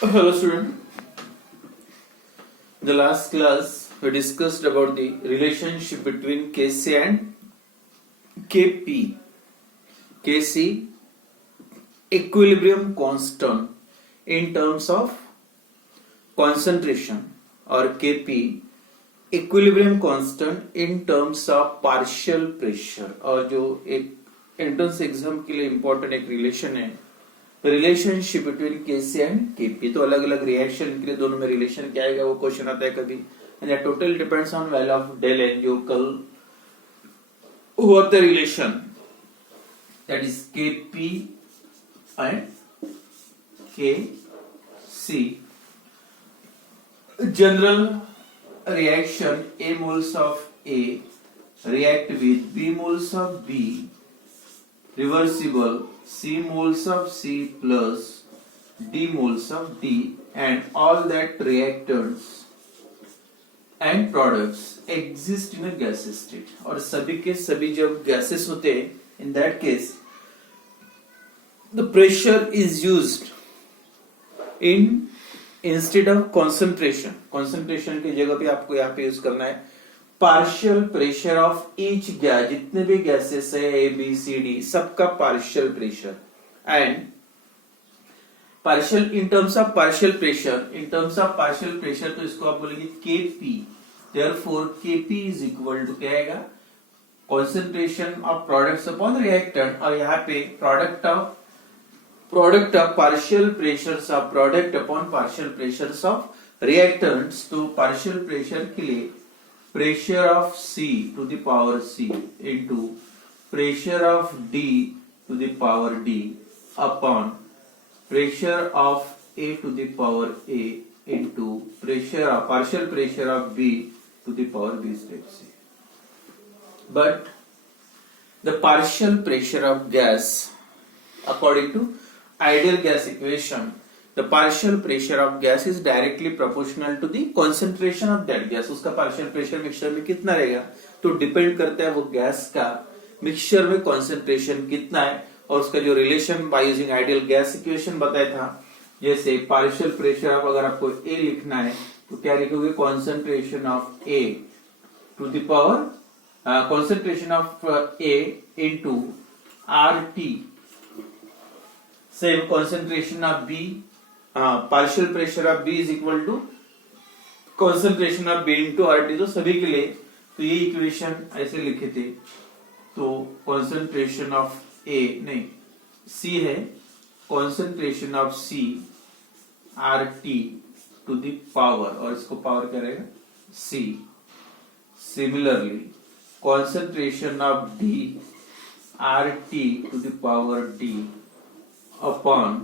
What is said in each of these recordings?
Hello student. In the last class we discussed about the relationship between Kc and Kp. Kc equilibrium constant in terms of concentration or Kp equilibrium constant in terms of partial pressure. और जो एक entrance exam के लिए important एक relation है, relationship between Kc and Kp. तो अलग अलग रिएक्शन के लिए दोनों में रिलेशन क्या आएगा वो क्वेश्चन आता है कभी. And total depends on value of del n, जो कल हुआ था relation, that is Kp and Kc. General reaction A moles of A react with B moles of B, reversible C moles of C plus D moles of D, and all that reactants and products exist in a gaseous state. और सभी के सभी जब gases होते हैं, in that case the pressure is used in instead of concentration की जगह पे आपको यहाँ पे यूज करना है partial pressure of each gas. जितने भी गैसेस है ए बी सी डी सबका partial pressure and partial in terms of partial pressure. तो इसको आप बोलेंगे Kp. Therefore Kp is equal to क्या आएगा, concentration of products upon reactant. और यहाँ पे product of partial pressures of product upon partial pressures of reactants. तो partial pressure के लिए pressure of C to the power C into pressure of D to the power D upon pressure of A to the power A into partial pressure of B to the power B step C. But the partial pressure of gas, according to ideal gas equation, the partial pressure of gas is directly proportional to the concentration of that gas. उसका partial pressure mixture में कितना रहेगा तो depend करता है वो gas का mixture में concentration कितना है. और उसका जो relation by using ideal gas equation बताया था, जैसे partial pressure of अगर आपको A लिखना है तो क्या लिखोगे, concentration of A to the power concentration of A into RT. Same concentration of B, partial pressure of B is equal to concentration of B into RT. तो सभी के लिए तो ये इक्वेशन ऐसे लिखे थे. तो concentration of A नहीं C है, concentration of C RT to the power, और इसको पावर क्या रहेगा C. Similarly concentration of D RT to the power D upon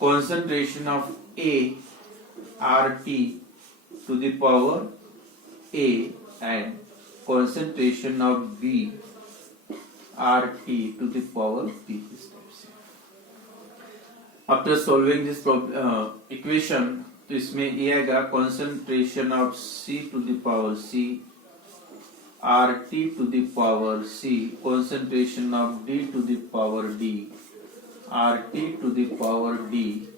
concentration of A RT to the power A and concentration of B RT to the power B. After solving this equation, तो इसमें ये आएगा concentration of C to the power C RT to the power C, concentration of D to the power D RT to the power D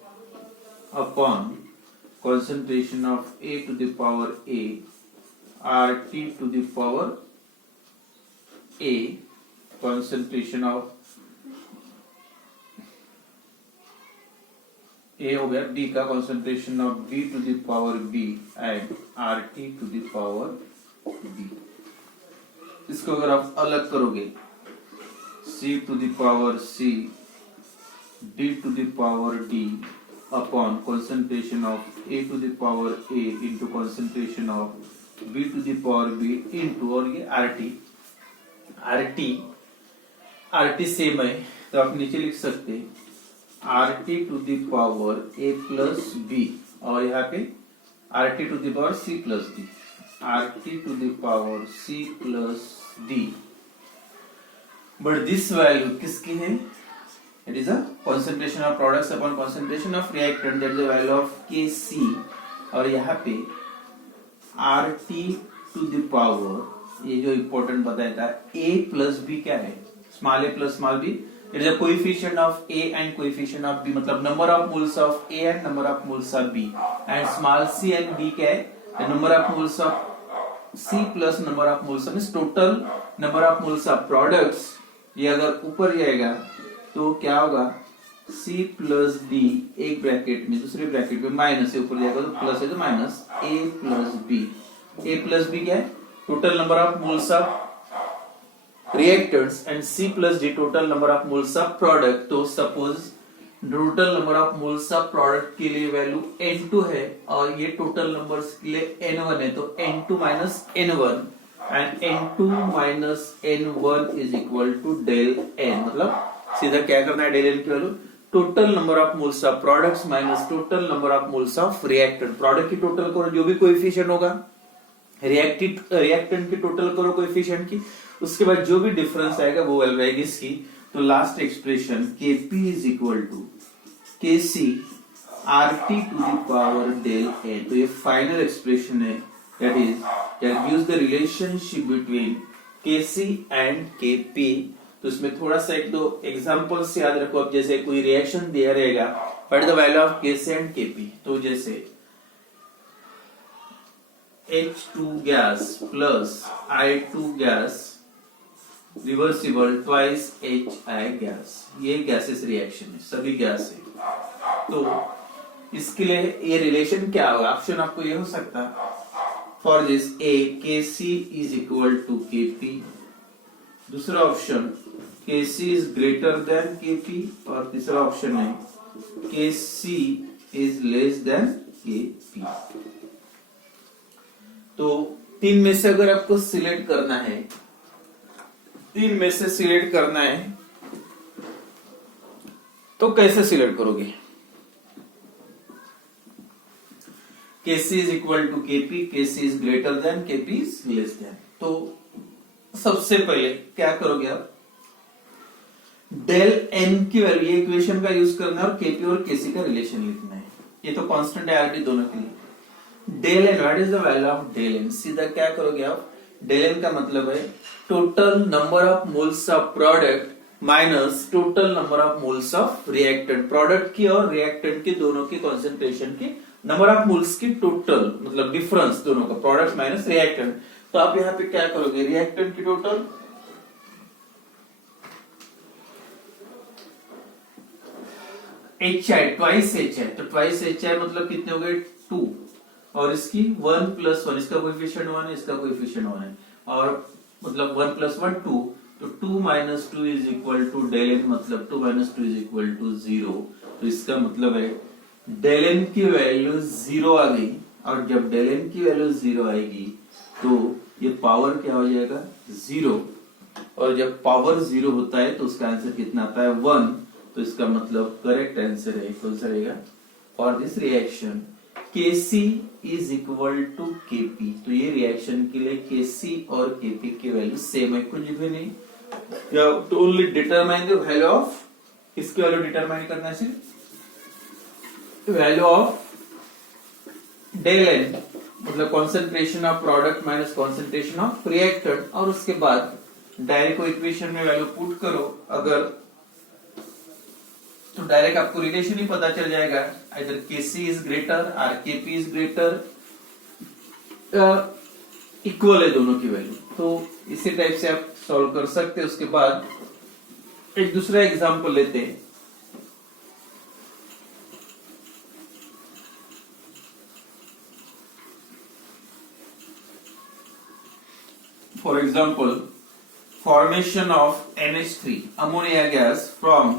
upon concentration of A to the power A RT to the power A, concentration of A हो गया, D का concentration of B to the power B and RT to the power B. इसको अगर आप अलग करोगे C to the power C D to the power D upon concentration of A to the power A into concentration of B to the power B into, और ये RT same है तो आप नीचे लिख सकते RT to the power A plus B, और यहाँ पे RT to the power C plus D, RT to the power C plus D. But this value किसकी है, it is a concentration of products upon concentration of reactant, that is the value of Kc. और यहाँ पे RT to the power, ये जो important बताया था A plus B क्या है, small a plus small b, it is a coefficient of A and coefficient of B, मतलब number of moles of A and number of moles of B, and small c and B क्या है, number of moles of C plus number of moles of total number of moles of products. ये अगर ऊपर जाएगा तो क्या होगा, C plus D एक ब्रैकेट में, दूसरे ब्रैकेट में माइनस, ऊपर जाएगा तो प्लस है तो minus A plus B। A plus B क्या है, total number of moles of reactants, and C plus D total number of moles of product। तो suppose total number of moles of product के लिए value N2 है और ये total numbers के लिए N1 है, तो N2 minus N1 and N2 minus N1 is equal to del N। मतलब सीधा क्या करना है, del N की value total number of moles of products minus total number of moles of reactant. Product की टोटल करो जो भी कोएफिशिएंट होगा, रिएक्टेंट की टोटल करो कोएफिशिएंट की, उसके बाद जो भी डिफरेंस आएगा वो वैल्यू आएगी इसकी। तो last expression Kp is equal to Kc RT to the power del N। तो ये फाइनल एक्सप्रेशन है, that is that gives the relationship between Kc and Kp। तो इसमें थोड़ा सा एक दो एग्जांपल्स याद रखो। अब जैसे कोई रिएक्शन दिया रहेगा, what is the value of Kc and Kp, तो जैसे H2 gas plus I2 gas reversible twice HI gas, ये गैसेस रिएक्शन है, सभी गैस है। तो इसके लिए ये रिलेशन क्या होगा, ऑप्शन आपको ये हो सकता for this A Kc is equal to Kp, दूसरा option Kc is greater than Kp, और तीसरा ऑप्शन है Kc is less than Kp। तो तीन में से अगर आपको सिलेक्ट करना है, तीन में से सिलेक्ट करना है तो कैसे सिलेक्ट करोगे, Kc is equal to Kp, Kc is greater than, Kp is less than. तो सबसे पहले क्या करोगे आप, डेल n की वैल्यू, ये इक्वेशन का यूज करना है और Kp और Kc का रिलेशन लिखना है। ये तो कांस्टेंट है आरटी दोनों के लिए। Del n, what is the value of del n, सीधा क्या करोगे आप, डेल n का मतलब है total number of moles of product minus total number of moles of reactant. Product की और रिएक्टेंट की दोनों की कंसंट्रेशन की नंबर ऑफ मोल्स की टोटल, मतलब डिफरेंस दोनों का, प्रोडक्ट माइनस रिएक्टेंट। तो आप यहाँ पे क्या करोगे, रिएक्टेंट की टोटल HI ट्वाइस HI, तो ट्वाइस HI मतलब कितने हो गए 2, और इसकी 1 प्लस 1, इसका कोएफिशिएंट 1 है, इसका कोएफिशिएंट 1 है, और मतलब 1 प्लस 1 2, तो 2 minus 2 is equal to del n, मतलब 2 माइनस 2 इज इक्वल टू 0। तो इसका मतलब है डेल n की वैल्यू 0 आ गई, और जब डेल n की वैल्यू 0 आएगी तो ये पावर क्या हो जाएगा 0, और जब पावर 0 होता है तो उसका आंसर कितना आता है 1। तो इसका मतलब करेक्ट आंसर है, कौन सा रहेगा, for this reaction Kc is equal to Kp। तो ये रिएक्शन के लिए Kc और Kp की वैल्यू सेम है, कुछ भी नहीं। या to only determine the value of, किसकी वैल्यू डिटरमाइन करना है, सिर्फ वैल्यू ऑफ डेल n, मतलब concentration of product minus concentration of reactant, और उसके बाद डायरेक्ट इक्वेशन में वैल्यू पुट करो अगर, तो डायरेक्ट आपको रिलेशन ही पता चल जाएगा, आइदर Kc इज ग्रेटर और Kp इज ग्रेटर, इक्वल है दोनों की वैल्यू। तो इसी टाइप से आप सॉल्व कर सकते हैं। उसके बाद एक दूसरा एग्जांपल लेते हैं। For example, formation of NH3 ammonia gas from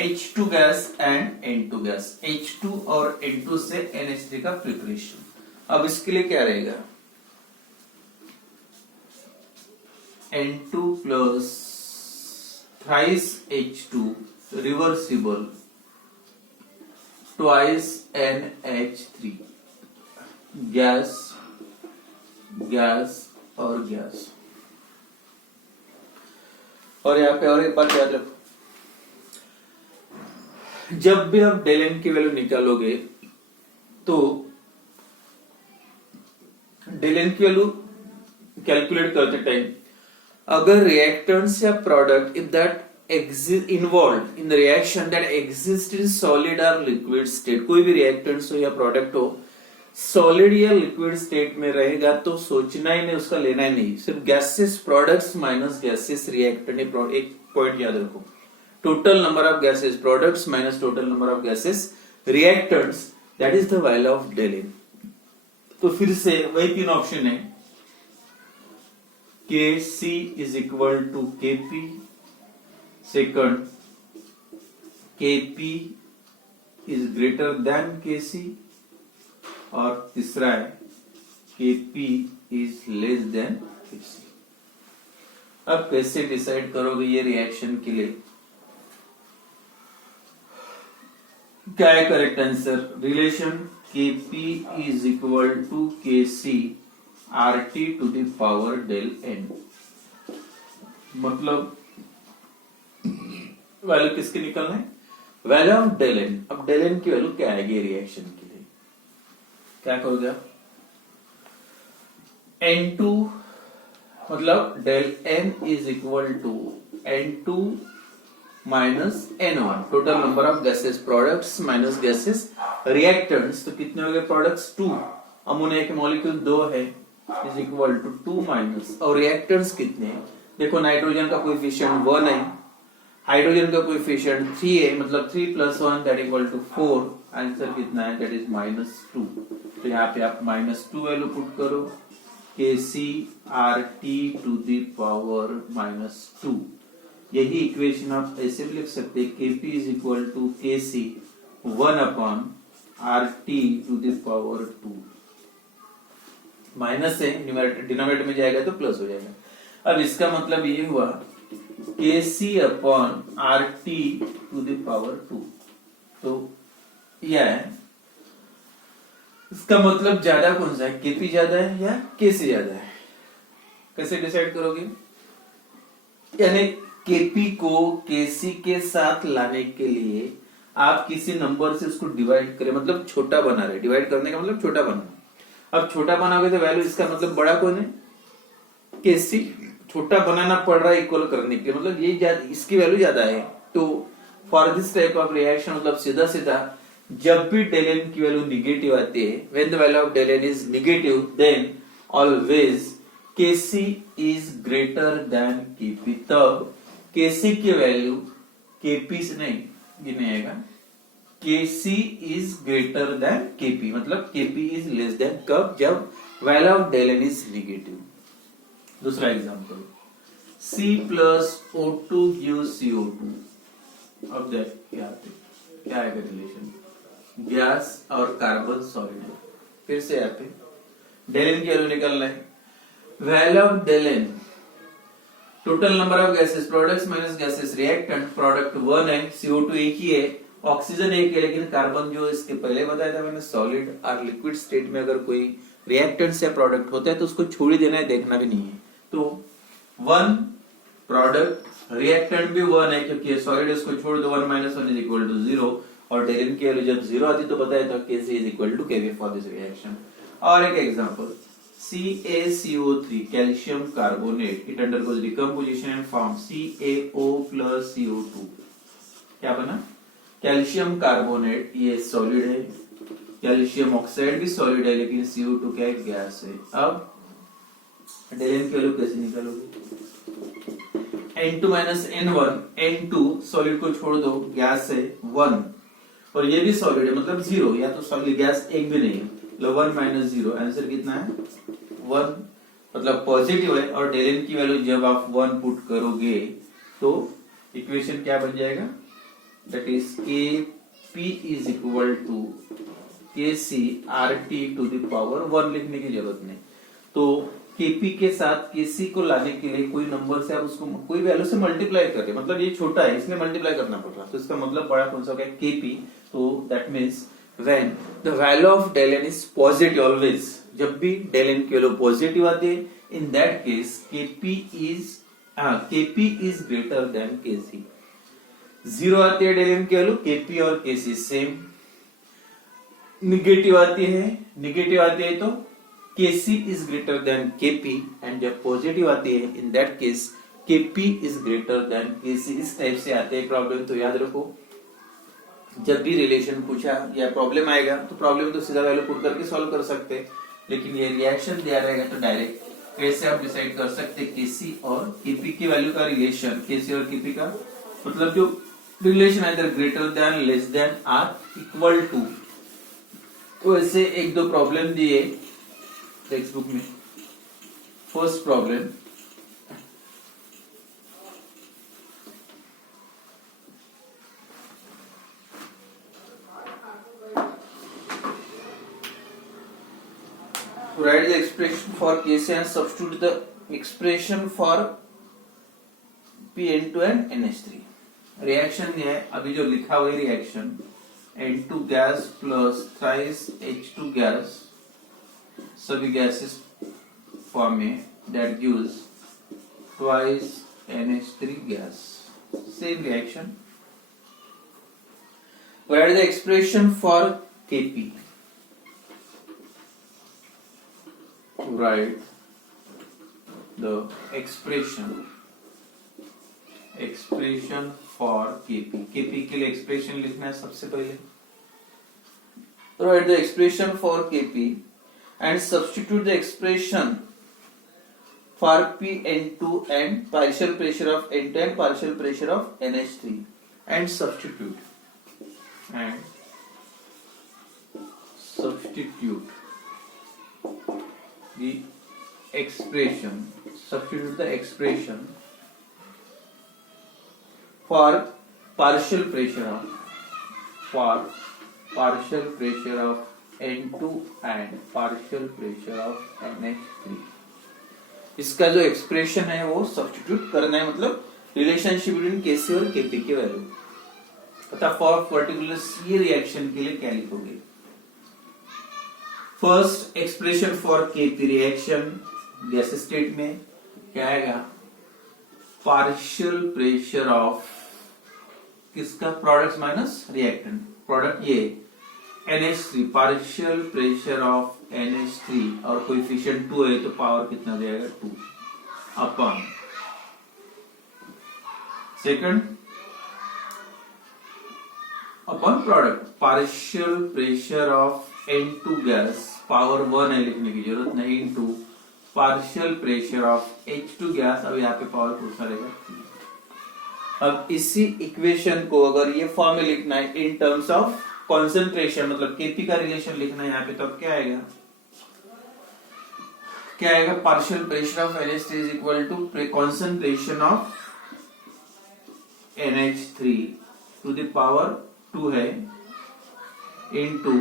H2 gas and N2 gas, H2 और N2 से NH3 का प्रिपरेशन। अब इसके लिए क्या रहेगा, N2 plus thrice H2 reversible twice NH3, gas gas और गैस। और यहाँ पे और एक बात याद रखो, जब भी आप डेल n की वैल्यू निकालोगे तो डेल n की वैल्यू कैलकुलेट करते टाइम अगर रिएक्टेंट्स या product if that involved in the reaction that exist in solid or liquid state, कोई भी reactants हो या product हो सॉलिड या लिक्विड स्टेट में रहेगा तो सोचना ही नहीं, उसका लेना ही नहीं, सिर्फ gases products minus gases reactant. एक पॉइंट याद रखो, total number of gases products minus total number of gases reactants, that is the value of del n। तो फिर से वही तीन ऑप्शन है, Kc is equal to Kp, second Kp is greater than Kc, और तीसरा है Kp is less than Kc। अब कैसे डिसाइड करोगे ये रिएक्शन के लिए? क्या है correct answer? Relation Kp is equal to Kc RT to the power del n। मतलब वैल्यू किसकी निकलना है? Value of del n। अब del n की वैल्यू क्या आएगी रिएक्शन के लिए? क्या करोगे? N2 मतलब del n is equal to N2 minus N1, total number of gases products minus gases reactants. तो कितने हो गए प्रोडक्ट्स? 2, अमोनिया के मॉलिक्यूल 2 है, इज इक्वल टू 2 माइनस, और रिएक्टेंट्स कितने हैं? देखो नाइट्रोजन का कोएफिशिएंट 1 है, हाइड्रोजन का कोएफिशिएंट 3 है, मतलब 3 plus 1 that equal to 4। Answer कितना है? That is -2। तो यहाँ पे आप -2 वैल्यू पुट करो, Kc RT to the power -2। यही इक्वेशन आप ऐसे भी लिख सकते हैं, Kp is equal to Kc 1 upon RT to the power 2। Minus है, डिनोमिनेटर में जाएगा तो प्लस हो जाएगा। अब इसका मतलब ये हुआ Kc upon RT to the power 2। तो यह है, इसका मतलब ज्यादा कौन सा है? Kp ज्यादा है या Kc ज्यादा है? कैसे डिसाइड करोगे? यानी Kp को Kc के साथ लाने के लिए आप किसी नंबर से उसको डिवाइड करें, मतलब छोटा बना रहे। डिवाइड करने का मतलब छोटा बनाना। अब छोटा बनाओगे तो वैल्यू इसका मतलब बड़ा कौन है? Kc। छोटा बनाना पड़ रहा है इक्वल करने के लिए, मतलब ये इसकी वैल्यू ज्यादा है। तो for this type of reaction मतलब सीधा सीधा जब भी del n की वैल्यू निगेटिव आती है, when the value of del n is negative then always Kc is greater than Kp। तब Kc की वैल्यू Kp से नहीं, ये नहीं आएगा। Kc is greater than Kp, मतलब Kp इज लेस देन कब? जब value of del n is negative. दूसरा example, C plus O2 gives CO2। अब देख क्या आएगा रिलेशन? गैस और कार्बन सॉलिड है। फिर से यहाँ पे del n की वैल्यू निकलना है। Value of del n, total number of gases products minus gases reactant. Product 1 है, CO2 एक ही है, ऑक्सीजन एक है, लेकिन कार्बन जो इसके पहले बताया था मैंने, सॉलिड और लिक्विड स्टेट में अगर कोई रिएक्टेंट या प्रोडक्ट होता है तो उसको छोड़ ही देना है, देखना भी नहीं है। तो 1 प्रोडक्ट, रिएक्टेंट भी 1 है क्योंकि सॉलिड, इसको छोड़ दो, 1 - 1 इज इक्वल टू 0। और del n की वैल्यू जब 0 आती तो बताया था Kc is equal to Kv for this reaction. और एक example, CaCO3 calcium carbonate, it undergoes decomposition and form CaO plus CO2। क्या बना? कैल्शियम कार्बोनेट, ये सॉलिड है, कैल्शियम ऑक्साइड भी सॉलिड है, लेकिन CO2 क्या है? गैस है। अब del n की वैल्यू कैसे निकालोगे? N2 minus N1, N2 solid को छोड़ दो, गैस है 1, और ये भी सॉलिड है मतलब 0, या तो सॉलिड गैस एक भी नहीं है, मतलब 1 - 0। आंसर कितना है? 1, मतलब पॉजिटिव है। और del n की वैल्यू जब आप 1 पुट करोगे तो इक्वेशन क्या बन जाएगा? That is Kp is equal to Kc RT to the power 1। लिखने की जरूरत नहीं। तो Kp के साथ Kc को लाने के लिए कोई नंबर से आप उसको कोई वैल्यू से मल्टीप्लाई कर रहे, मतलब ये छोटा है इसलिए मल्टीप्लाई करना पड़ रहा है, तो इसका मतलब बड़ा कौन सा हो गया? Kp। तो that means when the value of del n is positive, always जब भी del n की वैल्यू पॉजिटिव आती है, in that case Kp is greater than Kc। 0 आती है del n की वैल्यू, Kp और Kc सेम। निगेटिव आती है तो Kc is greater than Kp, and जब पॉजिटिव आती है in that case Kp is greater than Kc। इस टाइप से आते हैं प्रॉब्लम, तो याद रखो जब भी रिलेशन पूछा या प्रॉब्लम आएगा तो प्रॉब्लम तो सीधा वैल्यू पुट करके सॉल्व कर सकते हैं, लेकिन ये रिएक्शन दिया रहेगा तो डायरेक्ट कैसे आप डिसाइड कर सकते हैं Kc और Kp की वैल्यू का रिलेशन, Kc और Kp का मतलब जो रिलेशन है greater than, less than, or equal to. तो ऐसे एक दो प्रॉब्लम दिए टेक्स्ट बुक में। First problem, write the expression for Kc and substitute the expression for Pn2 and NH3। Reaction है अभी जो लिखा हुआ है reaction, N2 gas plus thrice H2 gas, सभी गैसेस फॉर्म में, that gives twice NH3 gas, same reaction. write the expression for Kp। write the expression for Kp। Kp के लिए एक्सप्रेशन लिखना है सबसे पहले। write the expression for Kp and substitute the expression for Pn2 and partial pressure of N2 and partial pressure of NH3 and substitute the expression, substitute the expression for partial pressure of N2 and partial pressure of NH3। इसका जो expression है वो substitute करना है, मतलब relationship between Kc और Kp की value. पता फॉर पर्टिकुलर सी रिएक्शन के लिए क्या लिखोगे। First expression for Kp reaction gas state में क्या आएगा, पार्शियल प्रेशर ऑफ किसका, प्रोडक्ट माइनस रिएक्टेंट, प्रोडक्ट ये NH3, partial pressure of NH3 और कोएफिशिएंट 2 है तो पावर कितना देगा 2 upon, second upon product partial pressure of N2 gas, power 1 है लिखने की जरूरत नहीं, into partial pressure of H2 gas, अब यहाँ पे पावर पूछना रहेगा 3। अब इसी इक्वेशन को अगर ये फॉर्म में लिखना है इन टर्म्स ऑफ कॉन्सेंट्रेशन, मतलब Kp का रिलेशन लिखना है यहाँ पे, तो अब क्या आएगा, partial pressure of NH3 is equal to concentration of NH3 to the power 2 है into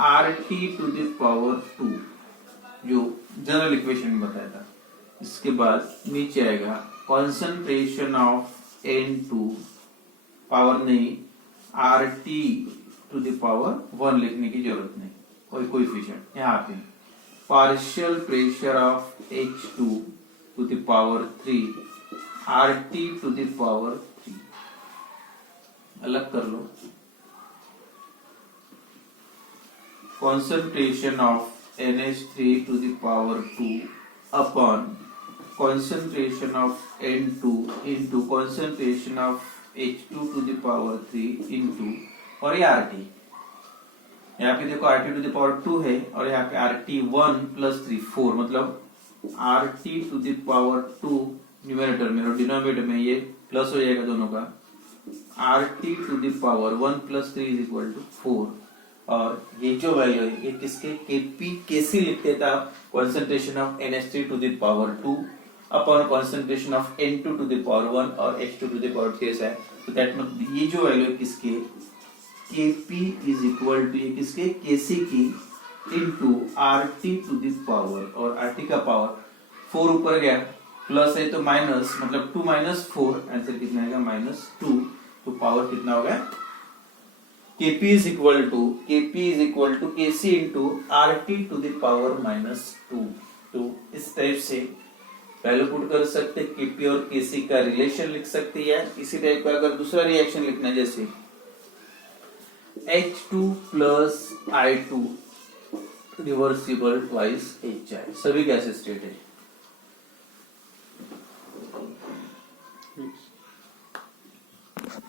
RT to the power 2, जो जनरल इक्वेशन में बताया था। इसके बाद नीचे आएगा कॉन्सेंट्रेशन ऑफ N2, पावर नहीं, RT टू द पावर 1 लिखने की जरूरत नहीं, कोई कोएफिशिएंट यहाँ पे, partial pressure of H2 to the power 3, RT to the power 3। अलग कर लो, concentration of NH3 to the power 2 upon concentration of N2 into concentration of H2 to the power 3 into, और ये RT, यहाँ पे देखो RT to the power 2 है और यहाँ पे RT 1 plus 3 4, मतलब RT to the power 2 numerator में और डिनोमिनेटर में ये प्लस हो जाएगा दोनों का, RT to the power 1 plus 3 is equal to 4। और ये जो वैल्यू है ये किसके, Kc लिखते था, concentration of NH3 to the power 2 upon concentration of N2 to the power 1 और H2 टू द पावर 3 है, तो दैट मींस ये जो वैल्यू है किसके, Kp इज इक्वल टू ये किसके, Kc की into RT to the power, और RT का पावर 4 ऊपर गया, प्लस है तो माइनस, मतलब 2 माइनस 4, आंसर कितना आएगा -2, तो पावर कितना होगा, Kp is equal to Kc into RT to the power -2। तो इस टाइप से वैल्यू पुट कर सकते, Kp और Kc का रिलेशन लिख सकते हैं। इसी टाइप का अगर दूसरा रिएक्शन लिखना है, जैसे H2 plus I2 reversible twice HI, सभी गैस स्टेट है,